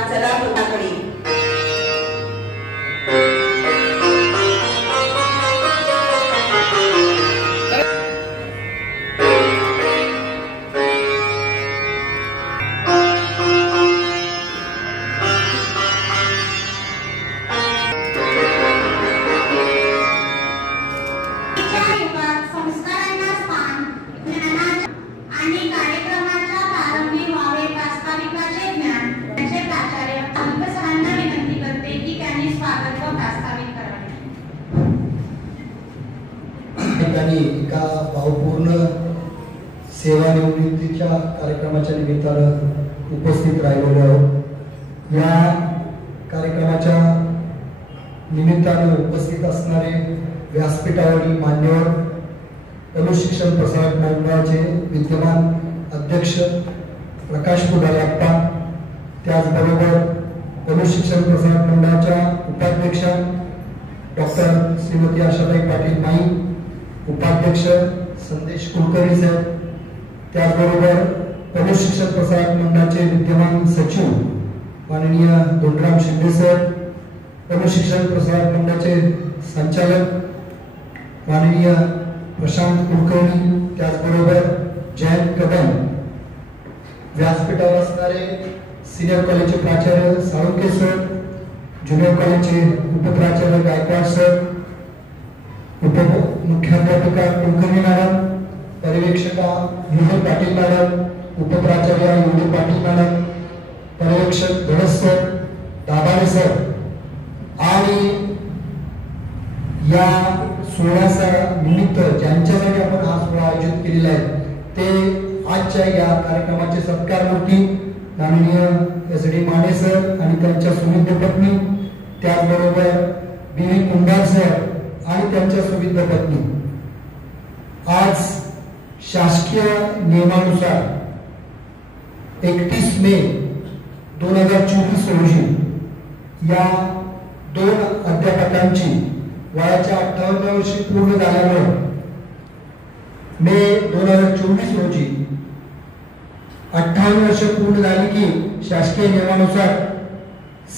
चला पुण्याकडे. एका भावपूर्ण सेवानिवृत्तीच्या कार्यक्रमाच्या निमित्तानं उपस्थित राहिलेलो आहोत. या कार्यक्रमाच्या निमित्तानं उपस्थित असणारे व्यासपीठावरील मान्यवर अनुशिक्षण प्रसारक मंडळाचे विद्यमान अध्यक्ष प्रकाश पुढारे अप्पा, त्याचबरोबर अनुशिक्षण प्रसारक मंडळाच्या उपाध्यक्षा डॉक्टर श्रीमती आशाताई पाटील माई, उपाध्यक्ष संदेश कुलकर्णी साहेब, त्याचबरोबर अनुशिक्षण प्रसारक मंडळाचे विद्यमान सचिव माननीय धोंडराम शिंदे साहेब, अनुशिक्षण प्रसारक मंडळाचे संचालक माननीय प्रशांत कुलकर्णी, त्याचबरोबर जयंत कदम, व्यासपीठावर असणारे सिनियर कॉलेजचे प्राचार्य साळुंके सर, ज्युनियर कॉलेजचे उपप्राचार्य गायकवाड सर, मुख्याध्यापिका कुलकर्णी मॅडम, पर्यवेक्षिका युगल पाटील मॅडम, उपप्राचार्य युगल पाटील मॅडम, पर्यवेक्षक धडस सर, दाभाडे सर, आणि या सोहळ्याचा निमित्त ज्यांच्यासाठी आपण हा सोहळा आयोजित केलेला आहे ते आजच्या या कार्यक्रमाचे सत्कारमूर्ती माननीय SD माने सर आणि त्यांच्या सुविद्य पत्नी, त्याचबरोबर BV कुंभार सर आणि त्यांच्या सुविद्य पत्नी. आज शासकीय नियमानुसार 31 मे 2024 रोजी या दोन अध्यापकांची वयाच्या 58 वर्षे पूर्ण झाल्यामुळे मे 2024 रोजी 58 वर्ष पूर्ण झाली की शासकीय नियमानुसार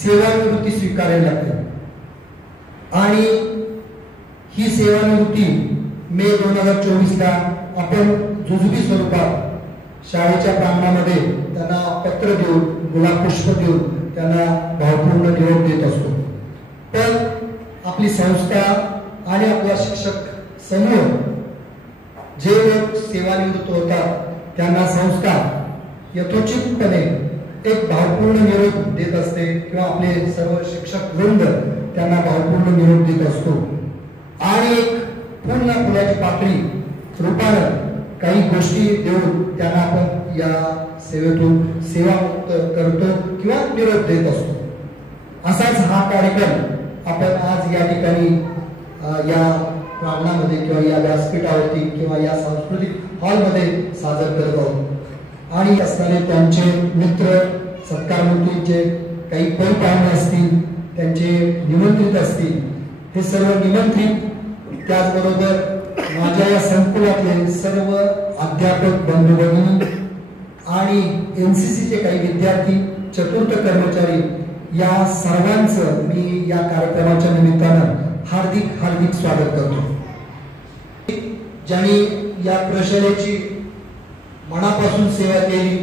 सेवानिवृत्ती स्वीकारावी लागते. आणि ही सेवानिवृत्ती मे 2024 ला आपण जुजुबी स्वरूपात शाळेच्या प्रांगणामध्ये त्यांना पत्र देऊन, गुलाब पुष्प देऊन त्यांना भावपूर्ण निरोप देत असतो. पण आपली संस्था आणि आपला शिक्षक समूह जे लोक सेवानिवृत्त होतात त्यांना संस्था यथोचितपणे एक भावपूर्ण निरोप देत असते किंवा आपले सर्व शिक्षक वृंद त्यांना भावपूर्ण निरोप देत असतो. आणि एक पूर्ण फुलाची पाकळी रूपानं काही गोष्टी देऊन त्यांना आपण या सेवेतून सेवामुक्त करतो किंवा निरोप देत असतो. असाच हा कार्यक्रम आपण आज या ठिकाणी या प्रांगणामध्ये किंवा या व्यासपीठावरती किंवा या सांस्कृतिक हॉलमध्ये सादर करत आहोत. आणि असणारे त्यांचे मित्र सत्कारमूर्तींचे काही परिपालने असतील, त्यांचे निमंत्रित असतील, हे सर्व निमंत्रित, त्याचबरोबर माझ्या या संकुलातले सर्व अध्यापक बंधू भगिनी आणि NCC चे काही विद्यार्थी, चतुर्थ कर्मचारी, या सर्वांचं मी या कार्यक्रमाच्या निमित्तानं हार्दिक हार्दिक स्वागत करतो. ज्यांनी या प्रशालेची मनापासून सेवा केली,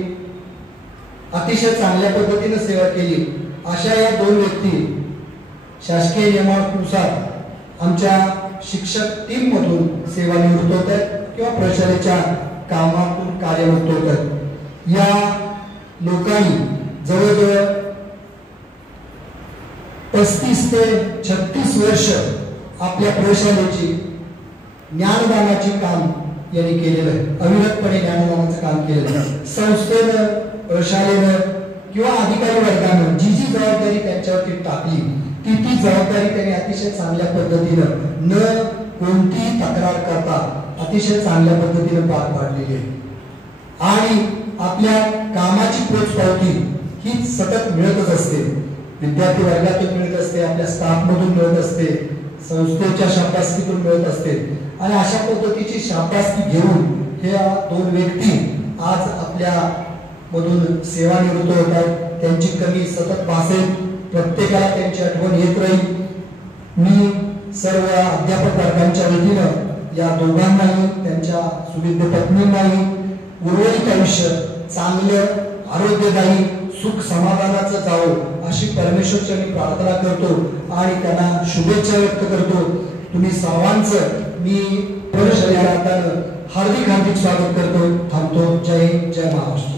अतिशय चांगल्या पद्धतीने सेवा केली, अशा या दोन व्यक्ती शासकीय नियमानुसार आमच्या शिक्षक टीम मधून सेवानिवृत्त होत आहेत किंवा प्रशालेच्या कामातून कार्यरत होत आहेत. या लोकांनी जवळजवळ 35 ते 36 वर्ष आपल्या प्रशालेची ज्ञानदानाचे काम यांनी केलेलं आहे. अविरतपणे ज्ञानदानाचं काम केलेलं आहे. संस्थेनं, प्रशालेनं किंवा अधिकारी वर्गानं जी जी जबाबदारी त्यांच्यावरती टाकली ती जबाबदारी त्यांनी अतिशय चांगल्या पद्धतीनं न कोणतीही तक्रार करता अतिशय चांगल्या पद्धतीनं पार पाडलेली आहे. आणि आपल्या कामाची पोचपावती ही सतत मिळतच असते. विद्यार्थी वर्गातून मिळत असते, आपल्या स्टाफ मधून मिळत असते, संस्थेच्या शाबासकीतून मिळत असते. आणि अशा पद्धतीची शाबासकी घेऊन हे दोन व्यक्ती आज आपल्या मधून सेवानिवृत्त होत आहेत. त्यांची कमी सतत भासेल, प्रत्येकाला त्यांची आठवण येत राहील. मी सर्व अध्यापक वर्गांच्या वतीनं या दोघांनाही त्यांच्या सुविद्य पत्नींनाही उर्वरित आयुष्य चांगलं आरोग्यदायी सुख समाधानाचं जावं अशी परमेश्वरची मी प्रार्थना करतो आणि त्यांना शुभेच्छा व्यक्त करतो. तुम्ही सर्वांचं मी हार्दिक हार्दिक स्वागत करतो. थांबतो. जय हिंद, जय महाराष्ट्र.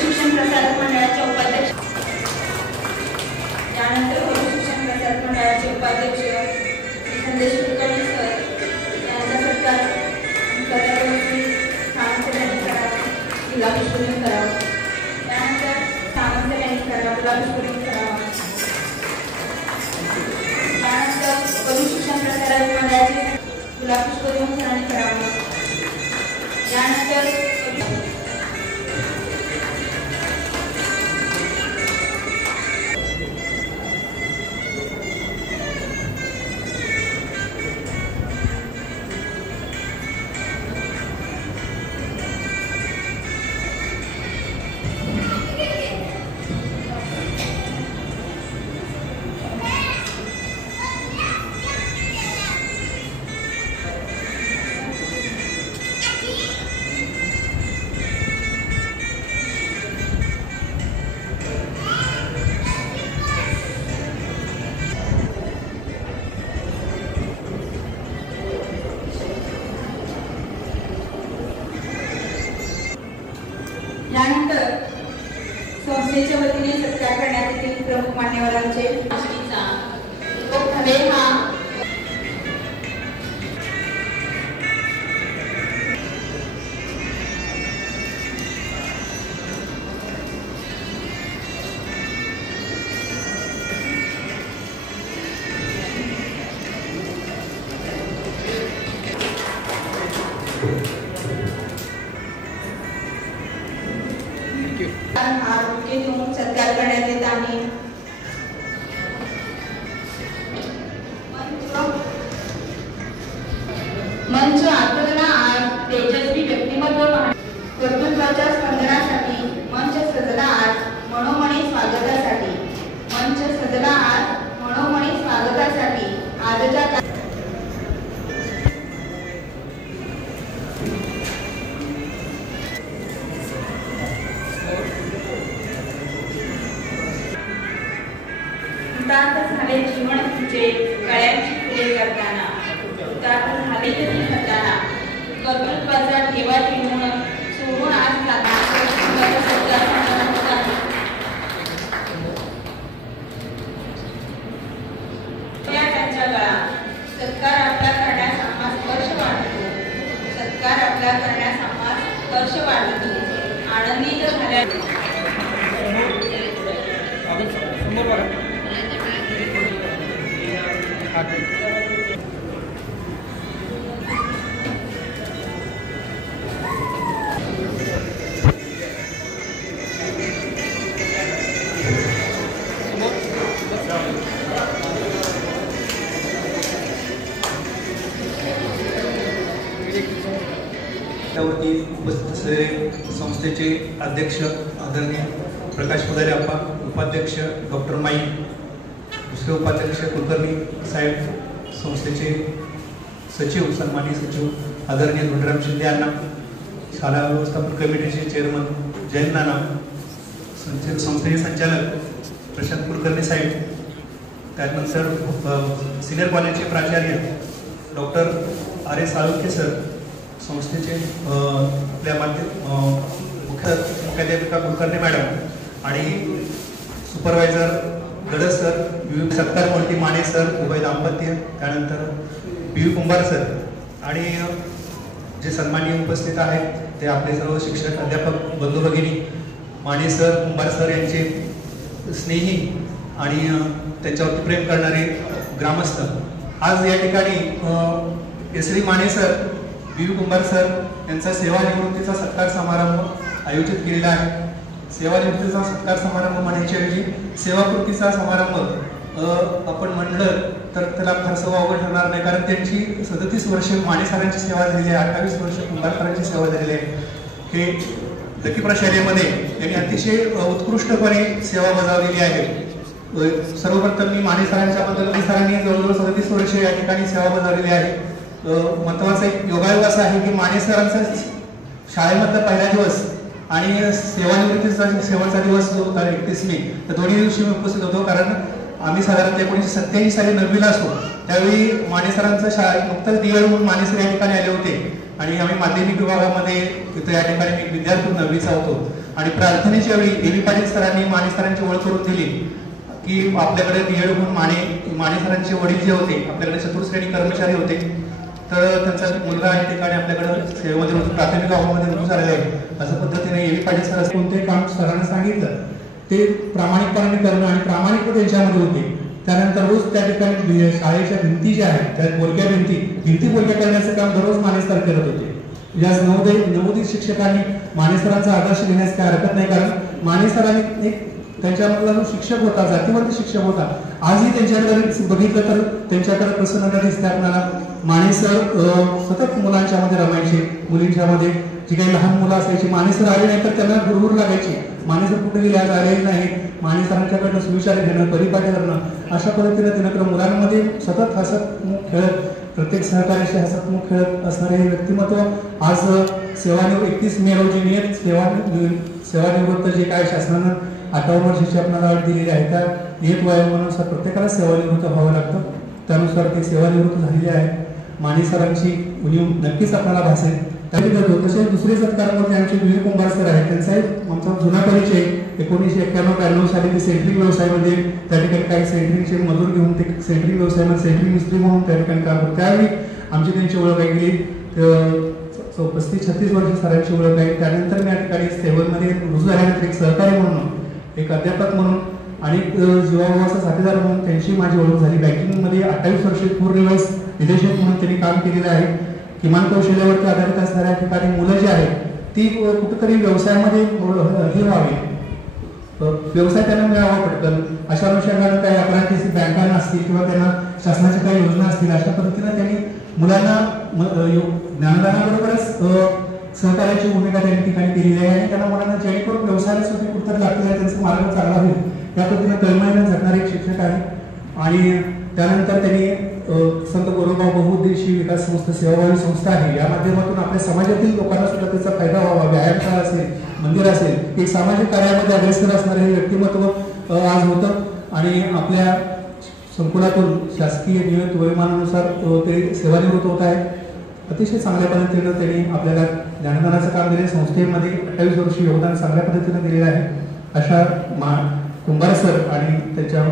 शिक्षण प्रसारक मंडळाच्या उपाध्यक्ष यानंतर शिक्षण प्रसारक मंडळाचे उपाध्यक्ष संदेश कुलकर्णी सर यांचा सत्कार सावंत यांनी करावा, गुलाबपुष्परिंग करावा. त्यानंतर सावंत यांनी करावा, गुलाबपुष्परिंग करावा. त्यानंतर शिक्षण प्रसारक मंडळाचे गुलाबपुष्परिंग सरांनी करावा. यानंतर संस्थेच्या वतीने सत्कार करण्यात येतील प्रमुख मान्यवरांचे सत्कार करण्यात येत आहे. मंच आत्मगणा आज तेजस्वी व्यक्तिमत्व कर्तृत्वाच्या स्पंदनासाठी मंच सजला आज मनोमनी स्वागतासाठी. मंच सजला आज मनोमनी स्वागतासाठी. आजच्या झाले जीवन तुझे कळ्यांची फुले करताना, झाले तरी करताना कर्तृत्वाचा ठेवा ठेवून सोडून आज त्यांच्या गळा सत्कार आपला करण्यास आम्हाला स्पर्श वाटतो. सत्कार आपला करण्यास आम्हाला स्पर्श वाटतो. आनंदित झाल्या त्यावरती उपस्थित असलेले संस्थेचे अध्यक्ष आदरणीय प्रकाश पुजारी अप्पा, उपाध्यक्ष डॉक्टर माई, दुसरे उपाध्यक्ष कुलकर्णी साहेब, संस्थेचे सचिव सन्माननीय सचिव आदरणीय धोंडराम शिंदे यांना, शाळा व्यवस्थापन कमिटीचे चेअरमन जयंत नाना, संस्थेचे संचालक प्रशांत कुलकर्णी साहेब, त्यानंतर सिनियर कॉलेजचे प्राचार्य doctor R S Salunkhe sir, संस्थेचे आपल्या मुख्याध्यापिका कुलकर्णी मॅडम आणि सुपरवायझर गडद सर, सत्कार मोठी माने सर, उभय दाम्पत्य, त्यानंतर बी कुंभार सर आणि जे सन्माननीय उपस्थित आहेत ते आपले सर्व शिक्षक अध्यापक बंधू भगिनी, माने सर, कुंभार सर यांचे स्नेही आणि त्यांच्यावरती प्रेम करणारे ग्रामस्थ. आज या ठिकाणी श्री माने सर, बी कुंभार सर यांचा सेवानिवृत्तीचा सत्कार समारंभ आयोजित केलेला आहे. सेवानिवृत्तीचा सत्कार समारंभ म्हणण्याच्या ऐवजी सेवापूर्तीचा समारंभ आपण म्हणलं तर त्याला फारसं वावगं ठरणार नाही, कारण त्यांची 37 वर्ष माने सरांची सेवा झालेली आहे, 28 वर्ष कुंभार सरांची सेवा झालेली आहे. हे लकीप्रा शाळेमध्ये त्यांनी अतिशय उत्कृष्टपणे सेवा बजावलेली आहे. सर्वप्रथम मी माने सरांच्याबद्दल, माने सरांनी जवळजवळ 37 वर्ष या ठिकाणी सेवा बजावलेली आहे. महत्वाचा एक योगायोग असा आहे की माने सरांचा शाळेमधला पहिला दिवस आणि सेवानिवृत्तीचा शेवटचा दिवस जो होता 31 मे, तर दोन्ही दिवशी मी उपस्थित होतो. कारण आम्ही साधारणतः 1987 साली 9वीला असतो, त्यावेळी माने सरांचं शाळा नुकतंच दिवाळी म्हणून माने सर या ठिकाणी आले होते आणि आम्ही माध्यमिक विभागामध्ये तिथं या ठिकाणी मी विद्यार्थी 9वीचा होतो. आणि प्रार्थनेच्या वेळी देवी पाटील सरांनी माने सरांची ओळख करून दिली की आपल्याकडे DED म्हणून माने सरांचे वडील जे होते आपल्याकडे चतुर्श्रेणी कर्मचारी होते, तर त्यांचा मुलगा या ठिकाणी आपल्याकडे सेवेमध्ये प्राथमिक विभागामध्ये रुजू झालेला आहे. अशा पद्धतीने देवी पाटील सर कोणते काम सरांना सांगितलं ते प्रामाणिकपणे करणं आणि प्रामाणिकता त्यांच्यामध्ये होते. त्यानंतर रोज त्या ठिकाणी शाळेच्या भिंती ज्या आहेत त्या बोलक्या भिंती बोलक्या करण्याचं काम दररोज माने सर करत होते. ज्या नवोदित शिक्षकांनी माने सरांचा आदर्श घेण्यास काही हरकत नाही, कारण माने सरांनी एक त्यांच्यामधला जो शिक्षक होता, जातीवंत शिक्षक होता, आजही त्यांच्याकडे बघितलं तर त्यांच्याकडे प्रसन्नता दिसते आपल्याला. माने सर सतत मुलांच्या मध्ये रमायचे, मुलींच्या मध्ये जी काही लहान मुलं असायची, माने सर आले नाही तर त्यांना गुरगुर लागायची, माने सर कुठे गेले, आज आले नाही. माने सरांच्याकडनं सुविचार घेणं, परिपाठी करणं, अशा पद्धतीने तिनं मुलांमध्ये सतत हसतमुख खेळत, प्रत्येक सहकार्याशी हसतमुख खेळत असणारे हे व्यक्तिमत्व आज 31 मे रोजी नियत सेवानिवृत्त जे काय शासनानं 58 वर्षाची आपल्याला अट दिलेली आहे त्या नियत वयोमानानुसार प्रत्येकाला सेवानिवृत्त व्हावं लागतं. त्यानुसार ते सेवानिवृत्त झालेले आहे. माने सरांची उणीव नक्कीच आपल्याला भासेल. तसेच दुसरे सत्कारामध्ये आमचे विवेक कुंभार सर आहेत, त्यांचा एक आमचा जुना परिचय 1991-92 साली ते सेंट्रिंग व्यवसायामध्ये त्या ठिकाणी काही सेंट्रिंगचे मजूर घेऊन ते सेंट्रिंग व्यवसायामध्ये सेंट्रिंग मिस्त्री म्हणून त्या ठिकाणी काम करतो. त्यावेळी आमची त्यांची ओळख आहे गेली 35-36 वर्ष सरांची ओळख आहे. त्यानंतर मी या ठिकाणी सेवेमध्ये रुजू झाल्यानंतर एक सहकारी म्हणून, एक अध्यापक म्हणून आणि जीवाभावाचा साथीदार म्हणून त्यांची माझी ओळख झाली. बँकिंगमध्ये 28 वर्षे पूर्ण वेळेस निदेशक म्हणून त्यांनी काम केलेलं आहे. किमान कौशल्यावरती आधारित असणाऱ्या ठिकाणी मुलं जी आहेत ती कुठेतरी व्यवसायामध्ये हे व्हावी, व्यवसाय त्यांना मिळावा पटकन, अशा अनुषंगाने काही अपराधीची बँकांना असतील किंवा त्यांना शासनाच्या काही योजना असतील, अशा पद्धतीने त्यांनी मुलांना ज्ञानदानाबरोबरच सहकार्याची भूमिका त्या ठिकाणी केलेली आहे आणि त्यांना मुलांना जेणेकरून व्यवसायाला सुद्धा कुठतरी लागतील त्यांचा मार्ग चांगला होईल या पद्धतीने तळमळीने झटणारे एक शिक्षक आहे. आणि त्यानंतर त्यांनी संत गोरोबा बहुउद्देशीय विकास संस्था सेवाभावी संस्था आहे, या माध्यमातून आपल्या समाजातील लोकांना सुद्धा त्याचा फायदा व्हावा. व्यायामशाळा असेल, मंदिर असेल, एक सामाजिक कार्यामध्ये अग्रेसर असणारे हे व्यक्तिमत्व आज होतं आणि आपल्या संकुलातून शासकीय नियमित वयोमानानुसार ते सेवानिवृत्त होत आहेत. अतिशय चांगल्या पद्धतीनं त्यांनी आपल्याला ज्ञानदानाचं काम दिले. संस्थेमध्ये 28 वर्षी योगदान चांगल्या पद्धतीनं दिलेलं आहे. अशा कुंभार सर आणि त्याच्या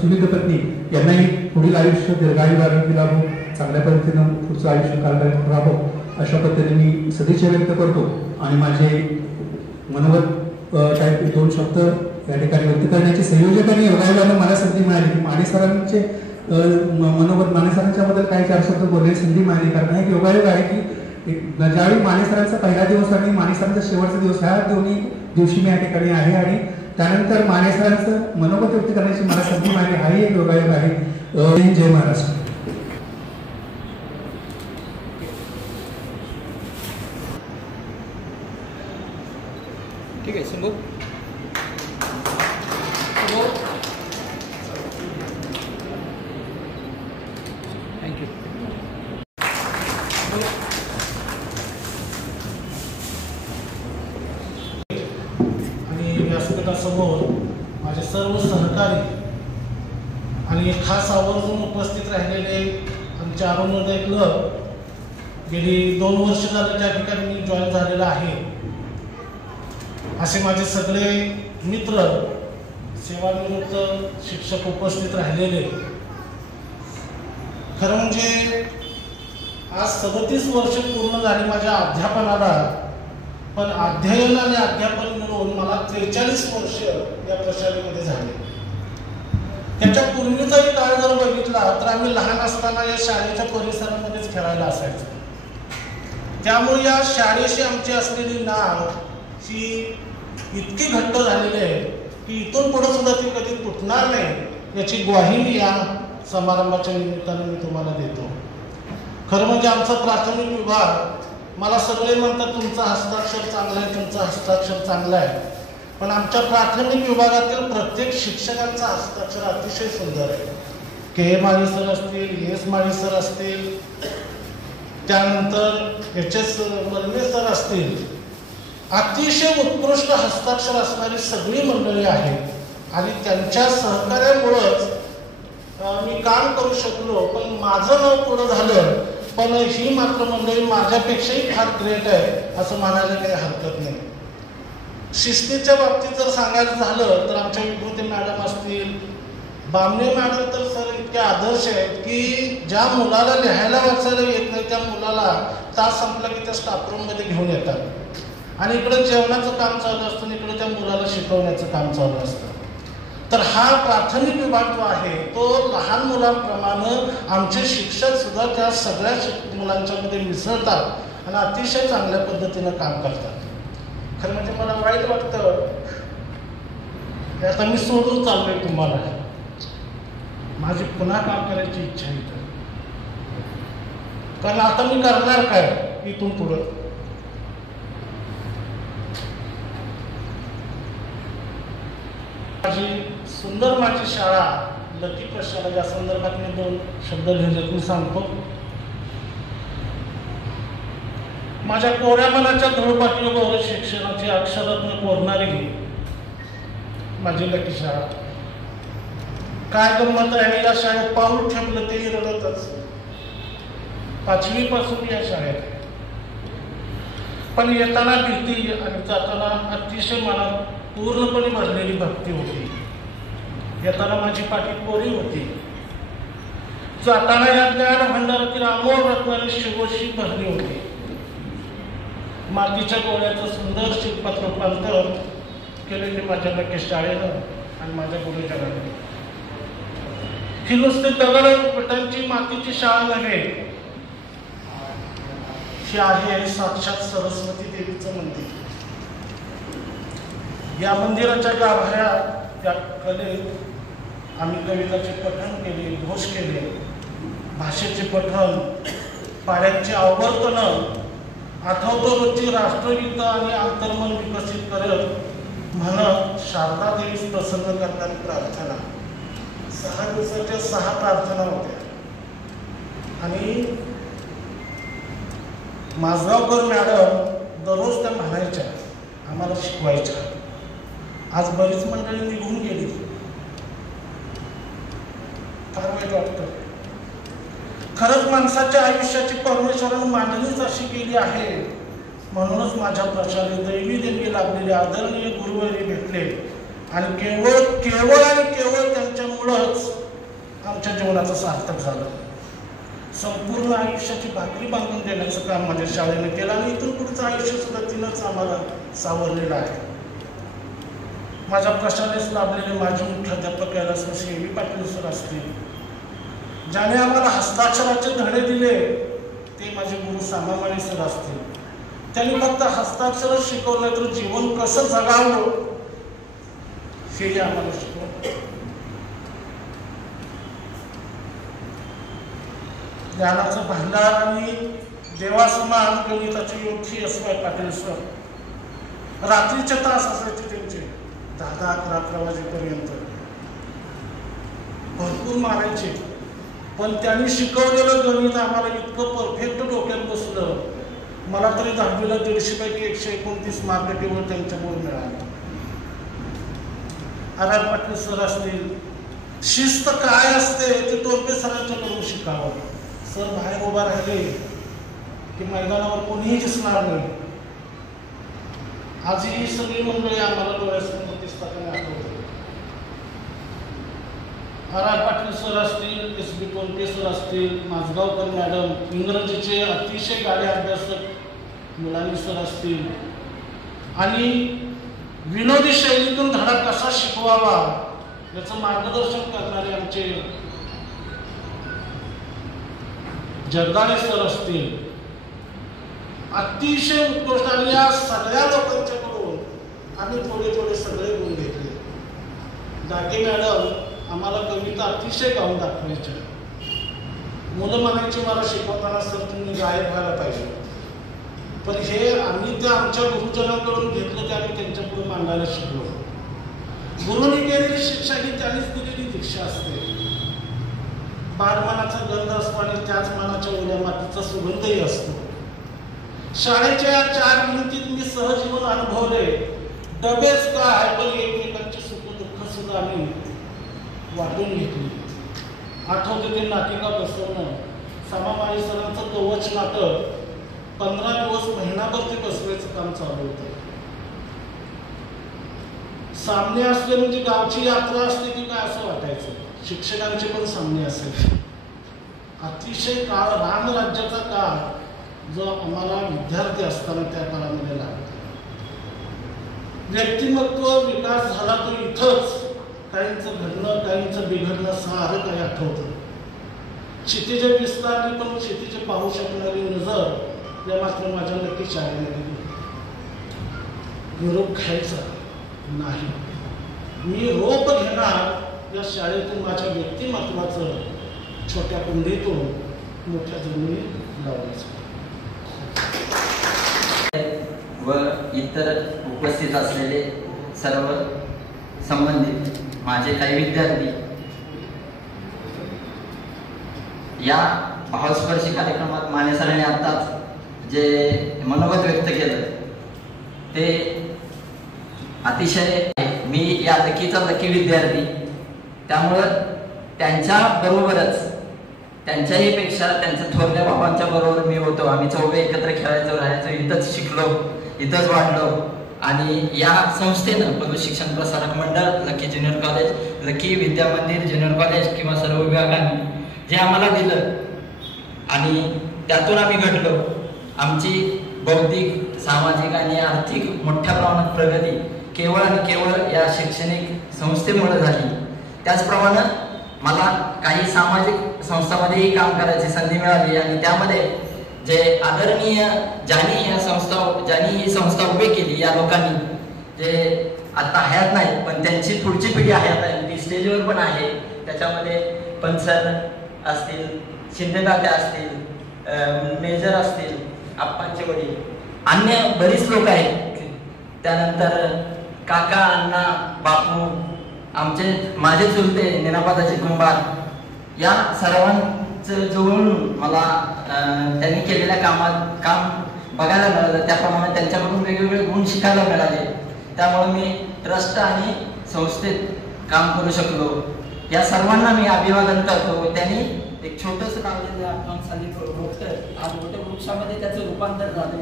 सुविध पत्नी यांनाही पुढील आयुष्य दीर्घायू आरोग्य लाभो, चांगल्या पद्धतीनं पुढचं आयुष्य काढत राहावं अशा पद्धतीने मी सदिच्छा व्यक्त करतो. आणि माझे मनोगत काही 2 शब्द या ठिकाणी व्यक्त करण्याचे संयोजकांनी योगायोगानं मला संधी मिळाली की माने सरांचे मनोगत माने सरांच्या बद्दल काही 4 शब्द बोलण्याची संधी मिळाली. कारण एक योगायोग आहे की ज्यावेळी माने सरांचा पहिला दिवस आणि माने सरांचा शेवटचा दिवस ह्या दोन्ही दिवशी मी या ठिकाणी आहे आणि त्यानंतर माने सरांचं मनोगत व्यक्त करण्याची मला संधी मिळाली. हाही एक योगायोग आहे. जय महाराष्ट्र. ठीक आहे शंभू. थँक्यू. आणि व्यासपीठासमोर माझे सर्व सहकारी आणि खास आवर्जून उपस्थित राहिलेले आमचे अरुणोदय क्लब गेली 2 वर्ष झालं त्या ठिकाणी मी जॉईन झालेला आहे. असे माझे सगळे मित्र, सेवानिवृत्त शिक्षक उपस्थित राहिलेले. खरं म्हणजे आज 37 वर्ष पूर्ण झाली माझ्या अध्यापनाला, पण अध्ययन आणि अध्यापन मिळून मला 43 वर्ष या प्रशालेमध्ये झाले. त्याच्या पूर्वीचाही काळ जर बघितला तर आम्ही लहान असताना या शाळेच्या परिसरामध्येच खेळायला असायचो. त्यामुळे या शाळेशी आमची असलेली नाळ ही इतकी घट्ट झालेली आहे की इथून पुढे सुद्धा ती कधी तुटणार नाही याची ग्वाही मी या समारंभाच्या निमित्तानं मी तुम्हाला देतो. खरं म्हणजे आमचा प्राथमिक विभाग, मला सगळे म्हणतात तुमचं हस्ताक्षर चांगलं आहे, तुमचं हस्ताक्षर चांगलं आहे, पण आमच्या प्राथमिक विभागातील प्रत्येक शिक्षकांचं हस्ताक्षर अतिशय सुंदर आहे. के माळी सर असतील, एस माळी सर असतील, त्यानंतर HS मलमे सर असतील, अतिशय उत्कृष्ट हस्ताक्षर असणारी सगळी मंडळी आहेत आणि त्यांच्या सहकार्यामुळंच मी काम करू शकलो. पण माझं नाव पुढं झालं, पण ही मात्र मंडळी माझ्यापेक्षाही फार ग्रेट आहे असं म्हणायला काही हरकत नाही. शिस्तीच्या बाबतीत जर सांगायचं झालं तर आमच्या विभूती मॅडम असतील, बामणे मॅडम तर सर इतके आदर्श आहेत की ज्या मुलाला लिहायला वाचायला येत नाही त्या मुलाला तास संपला की त्या स्टाफरूममध्ये घेऊन येतात आणि इकडे जेवणाचं काम चालू असतं आणि इकडे त्या मुलाला शिकवण्याचं काम चालू असतं. तर हा प्राथमिक विभाग जो आहे तो लहान मुलांप्रमाणे आमचे शिक्षक सुद्धा त्या सगळ्या मुलांच्यामध्ये मिसळतात आणि अतिशय चांगल्या पद्धतीनं काम करतात. खरं म्हणजे मला वाईट वाटतं, आता मी सोडून चाललोय तुम्हाला, माझी पुन्हा काम करायची इच्छा आहे. कारण आता मी करणार काय इथून पुढं? सुंदर माझी शाळा लकी प्रशाला या संदर्भात मी 2 शब्द लिहिले मी सांगतो. माझ्या कोऱ्या मनाच्या धुळपाटीवर शिक्षणाची अक्षरत्न कोरणारी माझी लकी शाळा. काय गंमत राहिली, या शाळेत पाऊल ठेवलं तेही रडतच. 5वी पासून या शाळेत, पण येताना भीती आणि जाताना अतिशय मनात पूर्णपणे भरलेली भक्ती होती. येताना माझी पाठी कोरी होती, जाताना या ज्ञान भंडारातील अमोल रत्नाने शिवोशी भरली होती. मातीच्या गोळ्याचं सुंदर शिल्पात रूपांतर केलेले माझ्या लकी शाळेनं आणि माझ्या गुरुजनांनी. ही नुसती दगड विटांची मातीची शाळा नव्हे, ही आहे साक्षात सरस्वती देवीचं मंदिर. या मंदिराच्या गाभाऱ्यात त्या कलेत आम्ही कविताचे पठण केले, घोष केले, भाषेचे पठण, पाड्यांची आवर्तनं, आठवतो रोजची राष्ट्रगीत आणि अंतर्मन विकसित करत म्हणत शारदा देवीस प्रसन्न करणारी प्रार्थना. 6 दिवसाच्या 6 प्रार्थना होत्या आणि माझगावकर मॅडम दररोज त्या म्हणायच्या, आम्हाला शिकवायच्या. आज बरीच मंडळी निघून गेली, फार वाईट वाटतं. खरंच माणसाच्या आयुष्याची परमेश्वरानं मांडणीच अशी केली आहे. म्हणूनच माझ्या प्रचारे दैवी देवी लाभलेले आदरणीय गुरुवारी भेटले आणि केवळ आणि केवळ त्यांच्यामुळंच आमच्या जीवनाचं सार्थक झालं. संपूर्ण आयुष्याची भाकरी बांधून देण्याचं काम माझ्या शाळेने केलं आणि इथून पुढचं आयुष्य सुद्धा तिनंच आम्हाला सावरलेलं आहे. माझ्या प्रशालेस लाभलेले माजी मुख्याध्यापक कैलासवासी ए.व्ही. पाटील सर असतील, ज्याने आम्हाला हस्ताक्षराचे धडे दिले ते माझे गुरु सामामाळी सर असतील. त्यांनी फक्त हस्ताक्षरच शिकवलं तर जीवन कसं जगावं हे आम्हाला शिकवलं. ज्ञानाचं भांडार आणि देवासमान गणिताचे योगी S.Y. पाटील सर. रात्रीचे तास असायचे त्यांचे 10-11 वाजेपर्यंत, भरपूर मारायचे. पण त्यांनी शिकवलेलं गणित आम्हाला इतकं परफेक्ट डोक्यात बसलं. मला तरी 10वीला 150 पैकी 129 मार्क केवळ त्यांच्यामुळे मिळाले. R.R. पाटील सर असतील. शिस्त काय असते ते टोपे सरांच्याकडून शिकावं. सर बाहेर उभा राहिले की मैदानावर कोणीही दिसणार नाही. आजही सगळी मंडळी आम्हाला डोळ्यासमोर दिसतात आणि आठवतात. R.R. पाटील सर असतील, S.B. टोनके सर असतील, माझगावकर मॅडम, इंग्रजीचे अतिशय गाडे अभ्यासक मुलांनी सर असतील आणि विनोदी शैलीतून धडा कसा शिकवावा याचं मार्गदर्शन करणारे आमचे जगदाळे सर असतील. अतिशय उत्कृष्ट आणि या सगळ्या लोकांच्याकडून आम्ही थोडे सगळे गुण घेतले. डाके मॅडम आम्हाला कविता अतिशय गाऊन दाखवायच्या. मुलं म्हणायची मला शिकवताना सर तुम्ही गायक व्हायला पाहिजे. पण हे आम्ही ते आमच्या गुरुजनांकडून घेतलं ते आम्ही त्यांच्यापुढे मांडायला शिकलो. गुरुनी केलेली शिक्षा ही त्यांनीच दिलेली दीक्षा असते. बाळमनाचा गंध असतो आणि त्याच मनाच्या ओल्या मातीचा सुगंधही असतो. शाळेच्या 4 भिंतीत मी सहजीवन अनुभवले. डबेच का आहे पण एकमेकांची सुख दुःख सुद्धा आम्ही वाटून घेतली. आठवते ते नाटिका बसवणं. समामाळी सरांचं कवच नाटक 15 दिवस महिनाभर ते बसवायचं काम चालू होतं. सामने असले म्हणजे गावची यात्रा असते की काय असं वाटायचं. शिक्षकांचे पण सामने असायचे. अतिशय काळ रामराज्याचा काळ जो आम्हाला विद्यार्थी असताना त्या काळामध्ये लागला. व्यक्तिमत्व विकास झाला तो इथंच. काहींचं घडणं काहींचं बिघडणं सारं काही आठवतं. क्षितिजे विस्तारली पण क्षितिजे पाहू शकणारी नजर या मात्र माझ्या नक्की शाळेमध्ये निरोप खायचा नाही. मी रोप घेणार या शाळेतून माझ्या व्यक्तिमत्वाचं छोट्या कुंडीतून मोठ्या जमिनी लावण्याचं. व इतर उपस्थित असलेले सर्व संबंधित माझे काही विद्यार्थी, या भावस्पर्शी कार्यक्रमात माने सरांनी आत्ताच जे मनोगत व्यक्त केलं ते अतिशय. मी या लकीचा लकी विद्यार्थी, त्यामुळं त्यांच्या बरोबरच त्यांच्याही पेक्षा त्यांच्या थोरल्या बाबांच्या बरोबर मी होतो. आम्ही चौघे एकत्र खेळायचो, राहायचो, इथंच शिकलो, इथंच वाढलो. आणि या संस्थेनं पदवी शिक्षण Prasarak Mandal, lucky junior college, lucky विद्या मंदिर ज्युनियर कॉलेज किंवा सर्व विभागांनी जे आम्हाला दिलं आणि त्यातून आम्ही घडलो. आमची बौद्धिक, सामाजिक आणि आर्थिक मोठ्या प्रमाणात प्रगती केवळ आणि केवळ या शैक्षणिक संस्थेमुळे झाली. त्याचप्रमाणे मला काही सामाजिक संस्थांमध्येही काम करायची संधी मिळाली आणि त्यामध्ये जे आदरणीय ज्यांनी ही संस्था उभी केली या लोकांनी, जे आता हयात नाही पण त्यांची पुढची पिढी हयात आहे, ती स्टेजवर पण आहे. त्याच्यामध्ये पंचर असतील, शिंदेदाते असतील, मेजर असतील, आप्पांचे वडील, अन्य बरीच लोक आहेत. त्यानंतर काका, अण्णा, बापू, माझे चुलते निनापादाचे कुंभार, या सर्वांचं जवळून मला त्यांनी केलेल्या काम बघायला मिळालं. त्याप्रमाणे त्यांच्याकडून वेगवेगळे गुण शिकायला मिळाले. त्यामुळे मी ट्रस्ट आणि संस्थेत काम करू शकलो. या सर्वांना मी अभिवादन करतो. त्यांनी एक छोटंसं लावलेलं वृक्ष, आज वटवृक्षामध्ये त्याचं रूपांतर झालं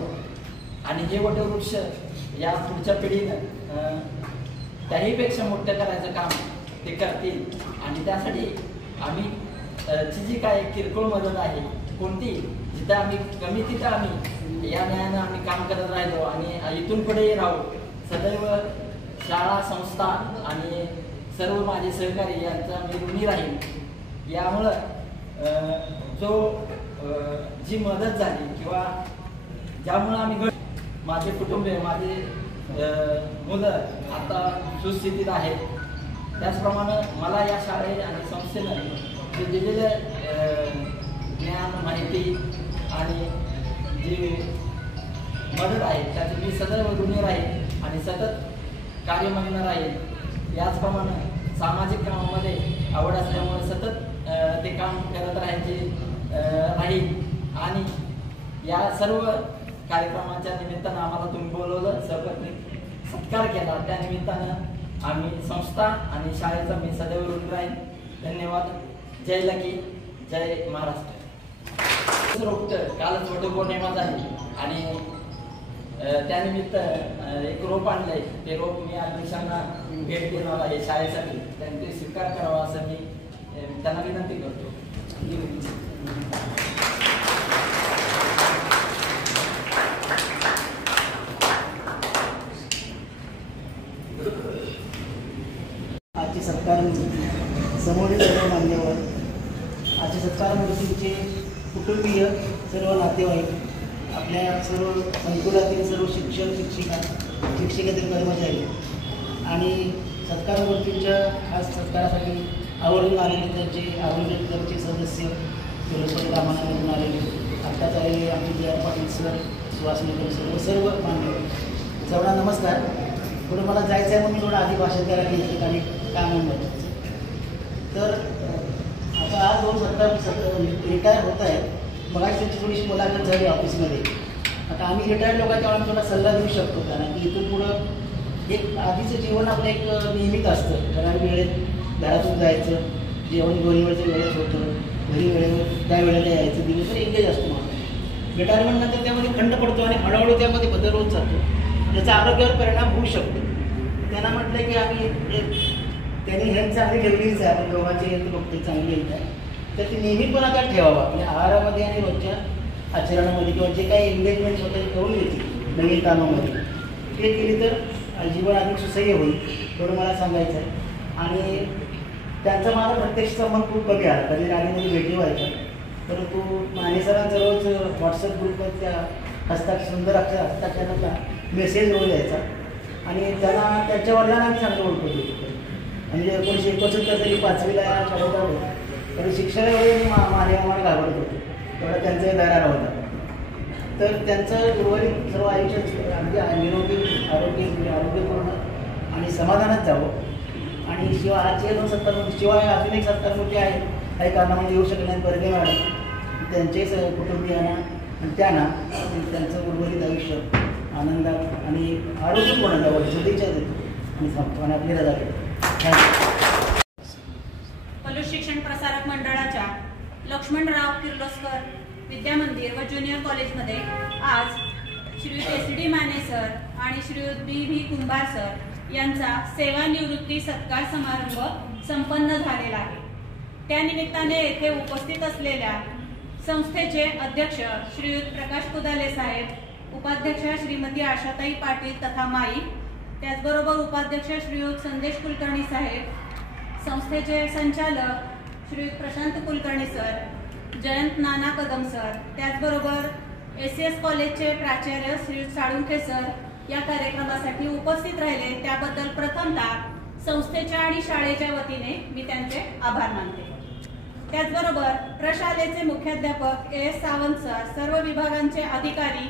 आणि हे वटवृक्ष या पुढच्या पिढीनं त्याहीपेक्षा मोठं करायचं काम ते करतील. आणि त्यासाठी आम्ही जी काय किरकोळ मदत आहे कोणती, जिथं आम्ही कमी तिथं आम्ही या न्यायानं आम्ही काम करत राहिलो आणि इथून पुढेही राहू. सदैव शाळा, संस्था आणि सर्व माझे सहकारी यांचा मी ऋणी राहील. यामुळं जी मदत झाली किंवा ज्यामुळं आम्ही माझे कुटुंबीय, माझे मुलं आता सुस्थितीत आहेत. त्याचप्रमाणे मला या शाळे आणि संस्थेनं जे दिलेलं ज्ञान, माहिती आणि जी मदत आहे त्याची मी सदैव ऋणी राहील आणि सतत कार्यमग्न राहील. याचप्रमाणे सामाजिक कामामध्ये आवड असल्यामुळे सतत ते काम करत राहील. आणि या सर्व कार्यक्रमाच्या निमित्तानं आम्हाला तुम्ही बोलवलं, सपत्नीक सत्कार केला. त्या निमित्तानं आम्ही संस्था आणि शाळेचा मी सदैव ऋणी राहील. धन्यवाद. जय लकी, जय महाराष्ट्र. रोपट कालच वटपौर्णिमा झाली आणि त्यानिमित्त एक रोप आणलंय. ते रोप मी अध्यक्षांना भेट देणार आहे शाळेसाठी. त्यांनी ते स्वीकार करावा असं मी त्यांना विनंती करतो. आजची सत्कार समोरील सर्व मान्यवर, आजच्या सत्कार मूर्तींचे कुटुंबीय, सर्व नातेवाईक, आपल्या सर्व संकुलातील सर्व शिक्षक, शिक्षिका, शिक्षकेतर कर्मचारी आणि सत्कार मूर्तींच्या खास सत्कारासाठी आवर्जून आलेले त्यांचे आरोग्यचे सदस्य विरोधी रामानंदमधून आलेले, आत्ताच आलेले आमचे जे आर पाटील सर, सुहास मेकर सर्व मान्यवर, सर्वांना नमस्कार. पुढे मला जायचं आहे म्हणून मी थोडं आधी भाषण करायला घेतलं काही कामांमध्ये. तर आता आज 2 सप्ताह रिटायर होत आहे. मगाशी त्यांची थोडीशी मुलाखत झाली ऑफिसमध्ये. आता आम्ही रिटायर्ड लोकांच्या आम्ही थोडा सल्ला देऊ शकतो, कारण की इथून पुढं एक आधीचं जीवन आपलं एक नियमित असतं. कारण वेळेत घरातून जायचं, जेवण गोळीवरचं वेळेत होतं, घरी वेळेवर त्या वेळेला यायचं, दिवसभर एंगेज असतो माणूस. रिटायरमेंटनंतर त्यामध्ये खंड पडतो आणि हळूहळू त्यामध्ये बदल होत जातो, त्याचा आरोग्यावर परिणाम होऊ शकतो. त्यांना म्हटलं की आम्ही त्यांनी हेल्थ चांगली ठेवलीच आहे, आपण दोघांची हेल्थ बघते चांगली हेल्थ आहे, तर ती नेहमीपणा त्यात ठेवावा आपल्या आहारामध्ये आणि रोजच्या आचरणामध्ये, किंवा जे काही एंगेजमेंट स्वतः करून घेते नवीन कामामध्ये ते केली तर जीवन अधिक सुसह्य होईल, थोडं मला सांगायचं आहे. आणि त्यांचा माझा प्रत्यक्ष संबंध खूप कमी आला, कधी राणीमध्ये भेटी व्हायच्या, परंतु माने सरांचा रोज व्हॉट्सअप ग्रुपवर त्या सुंदर हस्ताक्षराचा मेसेज रोज यायचा. आणि त्यांना त्यांच्या वडिलांना आम्ही चांगलं ओळखत होतो. म्हणजे 1961 तरी 5वीला शाळेत आलो तरी शिक्षणावेळी मी माने आम्हाला घाबरत होतो, तेवढा त्यांचा दरारा होता. तर त्यांचं उर्वरित सर्व आयुष्य अगदी निरोगी आरोग्यपूर्ण आणि समाधानात जावं. आणि शिवाय आजचे 2 सत्तारमूर्ती, शिवाय अजून एक सत्तारमूर्ती आहे, काही कारणामध्ये येऊ शकले नाहीत, बर्गे मॅडम, त्यांचे कुटुंबियांना आणि त्यांना त्यांचं उर्वरित आयुष्य आनंदात आणि आरोग्यपूर्ण जावं शुभेच्छा देतो आणि सांगतो आणि आपली रजा देतो. पलूस शिक्षण प्रसारक मंडळाच्या लक्ष्मणराव किर्लोस्कर विद्यामंदिर व ज्युनियर कॉलेजमध्ये आज श्रीयुत SD माने सर आणि श्रीयुत BV कुंभार सर यांचा सेवानिवृत्ती सत्कार समारंभ संपन्न झालेला आहे. त्यानिमित्ताने येथे उपस्थित असलेल्या संस्थेचे अध्यक्ष श्रीयुत प्रकाश कुदाले साहेब, उपाध्यक्षा श्रीमती आशाताई पाटील तथा माई, त्याचबरोबर उपाध्यक्ष श्रीयुत संदेश कुलकर्णी साहेब, संस्थेचे संचालक श्रीयुत प्रशांत कुलकर्णी सर, जयंत नाना कदम सर, त्याचबरोबर SCS कॉलेजचे प्राचार्य श्रीयुत साळुंखे सर या कार्यक्रमासाठी उपस्थित राहिले, त्याबद्दल प्रथमतः संस्थेच्या आणि शाळेच्या वतीने मी त्यांचे आभार मानते. त्याचबरोबर प्रशालेचे मुख्याध्यापक AS सावंत सर, सर्व विभागांचे अधिकारी,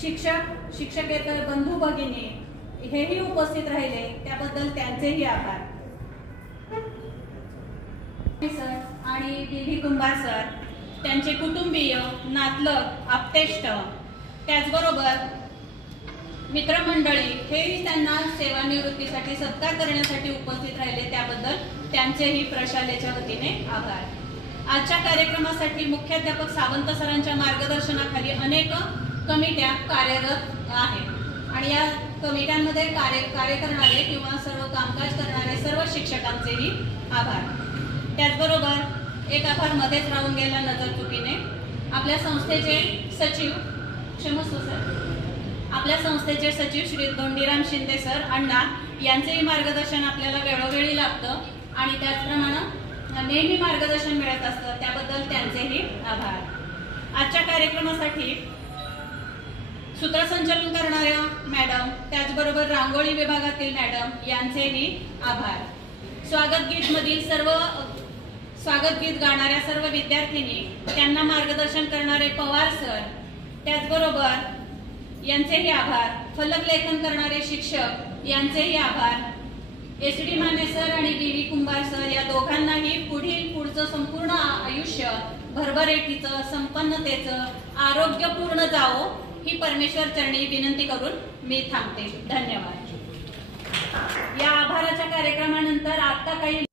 शिक्षक, शिक्षकेतर बंधू भगिनी हेही उपस्थित राहिले, त्याबद्दल त्यांचेही आभार. सर आणि BV कुंभार सर, त्यांचे कुटुंबीय, नातलग, आप्तेष्ट, त्याचबरोबर मित्रमंडळी हेही त्यांना सेवानिवृत्तीसाठी सत्कार करण्यासाठी उपस्थित राहिले, त्याबद्दल त्यांचेही प्रशालेच्या वतीने आभार. आजच्या कार्यक्रमासाठी मुख्याध्यापक सावंत सरांच्या मार्गदर्शनाखाली अनेक कमिट्या कार्यरत आहेत आणि या कमिट्यांमध्ये कार्य करणारे किंवा सर्व कामकाज करणारे सर्व शिक्षकांचेही आभार. त्याचबरोबर एक आभार मध्येच राहून गेला नजर चुकीने, आपल्या संस्थेचे सचिव, क्षमस्व सर, आपल्या संस्थेचे सचिव श्री धोंडीराम शिंदे सर अण्णा यांचेही मार्गदर्शन आपल्याला वेळोवेळी लाभतं आणि त्याचप्रमाणे नेहमी मार्गदर्शन मिळत असतं, त्याबद्दल त्यांचेही आभार. आजच्या कार्यक्रमासाठी सूत्रसंचालन करणाऱ्या मॅडम, त्याचबरोबर रांगोळी विभागातील मॅडम यांचेही आभार. स्वागत गीत गाणाऱ्या सर्व विद्यार्थिनी, त्यांना मार्गदर्शन करणारे पवार सर, त्याचबरोबर यांचेही आभार. फलक लेखन करणारे शिक्षक यांचेही आभार. SD माने सर आणि BV कुंभार सर या दोघांनाही पुढचं संपूर्ण आयुष्य भरभराटीचं, संपन्नतेचं, आरोग्यपूर्ण जावो ही परमेश्वर चरणी विनंती करून मी थांबते. धन्यवाद. या आभाराच्या कार्यक्रमानंतर आता काही